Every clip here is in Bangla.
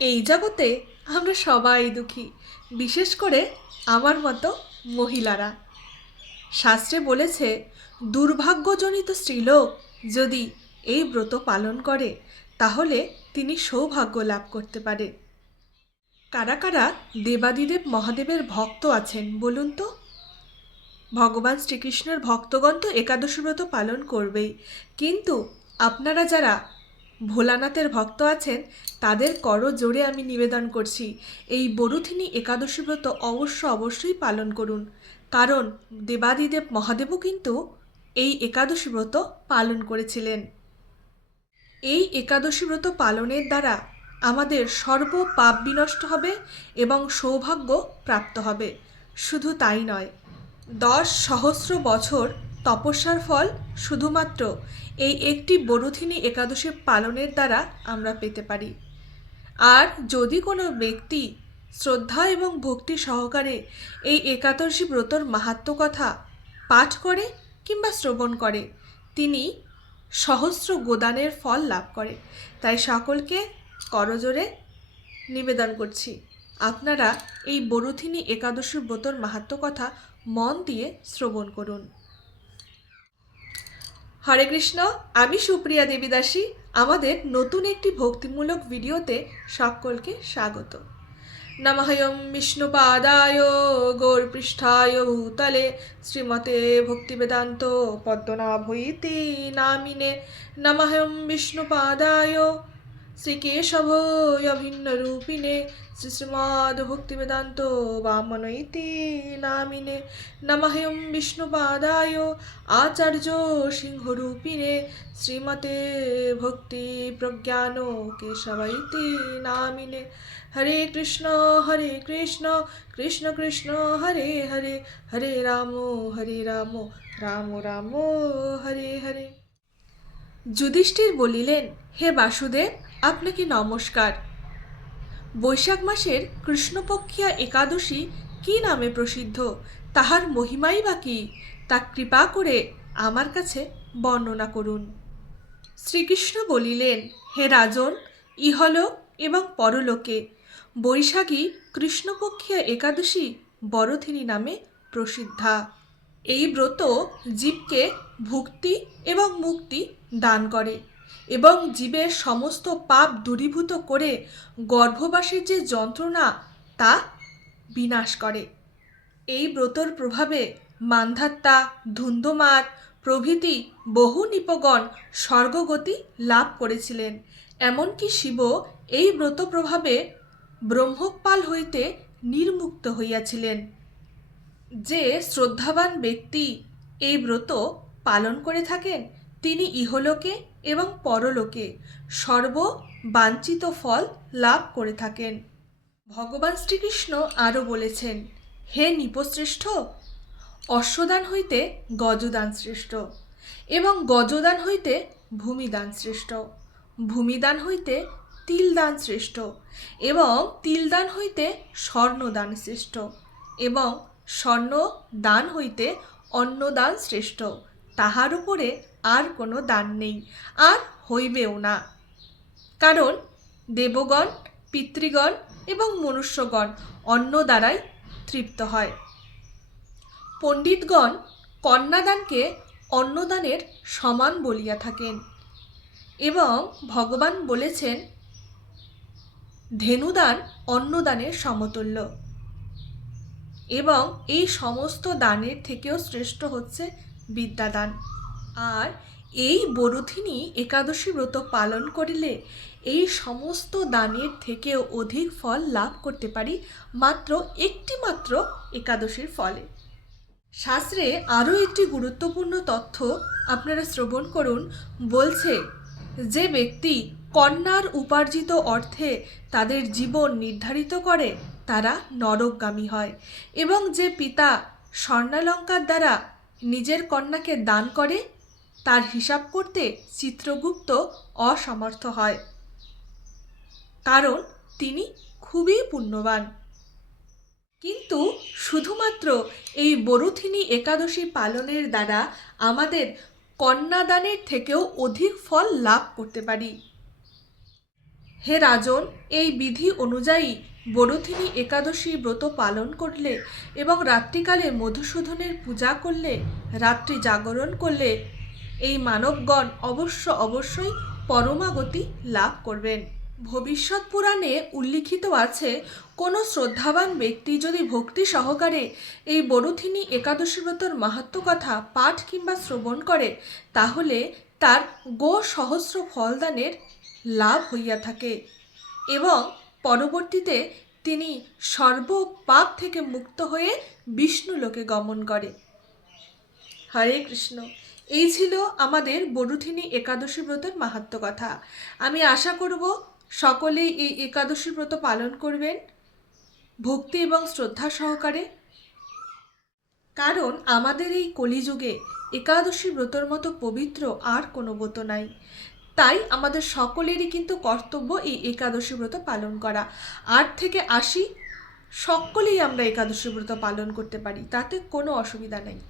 এই জগতে আমরা সবাই দুঃখী, বিশেষ করে আমার মতো মহিলারা। শাস্ত্রে বলেছে দুর্ভাগ্যজনিত স্ত্রীলোক যদি এই ব্রত পালন করে তাহলে তিনি সৌভাগ্য লাভ করতে পারে। কারা কারা দেবাদিদেব মহাদেবের ভক্ত আছেন বলুন তো? ভগবান শ্রীকৃষ্ণের ভক্তগণ তো একাদশী ব্রত পালন করবেই, কিন্তু আপনারা যারা ভোলানাথের ভক্ত আছেন তাদের করজোড়ে আমি নিবেদন করছি এই বরুথিনী একাদশী ব্রত অবশ্যই পালন করুন। কারণ দেবাদিদেব মহাদেবও কিন্তু এই একাদশী ব্রত পালন করেছিলেন। এই একাদশী ব্রত পালনের দ্বারা আমাদের সর্ব পাপ বিনষ্ট হবে এবং সৌভাগ্য প্রাপ্ত হবে। শুধু তাই নয়, 10,000 বছর তপস্যার ফল শুধুমাত্র এই একটি বরুথিনী একাদশী পালনের দ্বারা আমরা পেতে পারি। আর যদি কোনো ব্যক্তি শ্রদ্ধা এবং ভক্তি সহকারে এই একাদশী ব্রতর মাহাত্ম্য কথা পাঠ করে কিংবা শ্রবণ করে, তিনি সহস্র গোদানের ফল লাভ করে। তাই সকলকে করজোড়ে নিবেদন করছি আপনারা এই বরুথিনী একাদশী ব্রতর মাহাত্ম্য কথা মন দিয়ে শ্রবণ করুন। হরে কৃষ্ণ, আমি সুপ্রিয়া দেবীদাসী। আমাদের নতুন একটি ভক্তিমূলক ভিডিওতে সকলকে স্বাগত। নমঃ বিষ্ণুপাদায় গৌরপৃষ্ঠায় ভূতলে শ্রীমতে ভক্তিবেদান্ত পদ্মনাভইতি নামিনে। নমঃ বিষ্ণুপাদায় শ্রীকেশভভিন্নরূপিণে শ্রীশ্রীমদ্ভক্তিবেদান্ত বামনইতি নামিনে। নমঃ বিষ্ণুপাদায় আচার্য সিংহরূপিণে শ্রীমতে ভক্তি প্রজ্ঞান কেশবইতি নামিনে। হরে কৃষ্ণ কৃষ্ণ কৃষ্ণ হরে হরে, হরে রাম রাম রাম হরে হরে। যুধিষ্ঠির বলিলেন, হে বাসুদেব, আপনাকে নমস্কার। বৈশাখ মাসের কৃষ্ণপক্ষিয়া একাদশী কি নামে প্রসিদ্ধ, তাহার মহিমাই বা কি, তা কৃপা করে আমার কাছে বর্ণনা করুন। শ্রীকৃষ্ণ বলিলেন, হে রাজন, ইহলোক এবং পরলোকে বৈশাখী কৃষ্ণপক্ষিয়া একাদশী বরথিনী নামে প্রসিদ্ধা। এই ব্রত জীবকে ভুক্তি এবং মুক্তি দান করে এবং জীবের সমস্ত পাপ দূরীভূত করে গর্ভবাসের যে যন্ত্রণা তা বিনাশ করে। এই ব্রতর প্রভাবে মান্ধাত্তা, ধুন্ধুমার প্রভৃতি বহু নিপগণ স্বর্গগতি লাভ করেছিলেন। এমনকি শিবও এই ব্রত প্রভাবে ব্রহ্মপাল হইতে নির্মুক্ত হইয়াছিলেন। যে শ্রদ্ধাবান ব্যক্তি এই ব্রত পালন করে থাকেন তিনি ইহলোকে এবং পরলোকে সর্ববাঞ্ছিত ফল লাভ করে থাকেন। ভগবান শ্রীকৃষ্ণ আরও বলেছেন, হে নৃপশ্রেষ্ঠ, অশ্বদান হইতে গজদান শ্রেষ্ঠ এবং গজদান হইতে ভূমিদান শ্রেষ্ঠ, ভূমিদান হইতে তিলদান শ্রেষ্ঠ এবং তিলদান হইতে স্বর্ণদান শ্রেষ্ঠ এবং স্বর্ণদান হইতে অন্নদান শ্রেষ্ঠ। তাহার উপরে আর কোনো দান নেই, আর হইবেও না। কারণ দেবগণ, পিতৃগণ এবং মনুষ্যগণ অন্ন দ্বারাই তৃপ্ত হয়। পণ্ডিতগণ কন্যাদানকে অন্নদানের সমান বলিয়া থাকেন এবং ভগবান বলেছেন ধেনুদান অন্নদানের সমতুল্য। এবং এই সমস্ত দানের থেকেও শ্রেষ্ঠ হচ্ছে বিদ্যাদান। আর এই বরুথিনী একাদশী ব্রত পালন করিলে এই সমস্ত দানের থেকেও অধিক ফল লাভ করতে পারি মাত্র একাদশীর ফলে। শাস্ত্রে আরও একটি গুরুত্বপূর্ণ তথ্য আপনারা শ্রবণ করুন। বলছে, যে ব্যক্তি কন্যার উপার্জিত অর্থে তাদের জীবন নির্ধারিত করে তারা নরকগামী হয় এবং যে পিতা স্বর্ণালঙ্কার দ্বারা নিজের কন্যাকে দান করে তার হিসাব করতে চিত্রগুপ্ত অসমর্থ হয়, কারণ তিনি খুবই পুণ্যবান। কিন্তু শুধুমাত্র এই বরুথিনী একাদশী পালনের দ্বারা আমাদের কন্যাদানের থেকেও অধিক ফল লাভ করতে পারি। হে রাজন, এই বিধি অনুযায়ী বরুথিনী একাদশী ব্রত পালন করলে এবং রাত্রিকালে মধুসূদনের পূজা করলে, রাত্রি জাগরণ করলে এই মানবগণ অবশ্যই পরমাগতি লাভ করবেন। ভবিষ্যৎ পুরাণে উল্লিখিত আছে, কোনো শ্রদ্ধাবান ব্যক্তি যদি ভক্তি সহকারে এই বরুথিনী একাদশী ব্রতর মাহাত্ম্য কথা পাঠ কিংবা শ্রবণ করে, তাহলে তার সহস্র ফলদানের লাভ হইয়া থাকে এবং পরবর্তীতে তিনি সর্বপাপ থেকে মুক্ত হয়ে বিষ্ণু লোকে গমন করে। হরে কৃষ্ণ। এই ছিল আমাদের বরুথিনী একাদশী ব্রতের মাহাত্ম্য কথা। আমি আশা করব সকলেই এই একাদশী ব্রত পালন করবেন ভক্তি এবং শ্রদ্ধা সহকারে, কারণ আমাদের এই কলিযুগে একাদশী ব্রতর মতো পবিত্র আর কোনো ব্রত নাই। তাই আমাদের সকলেরই কিন্তু কর্তব্য এই একাদশী ব্রত পালন করা। 8 থেকে 80 সকলেই আমরা একাদশী ব্রত পালন করতে পারি, তাতে কোনো অসুবিধা নেই।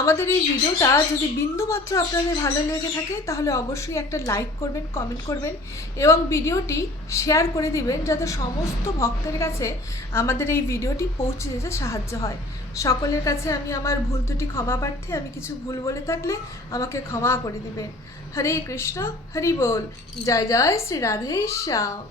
আমাদের এই ভিডিওটা যদি বিন্দুমাত্র আপনাদের ভালো লেগে থাকে তাহলে অবশ্যই একটা লাইক করবেন, কমেন্ট করবেন এবং ভিডিওটি শেয়ার করে দিবেন, যাতে সমস্ত ভক্তের কাছে আমাদের এই ভিডিওটি পৌঁছে যেতে সাহায্য হয়। সকলের কাছে আমি আমার ভুল ত্রুটি ক্ষমা প্রার্থী। আমি কিছু ভুল বলে থাকলে আমাকে ক্ষমা করে দিবেন। হরে কৃষ্ণ, হরি বল। জয় জয় শ্রী রাধে শ্যাম।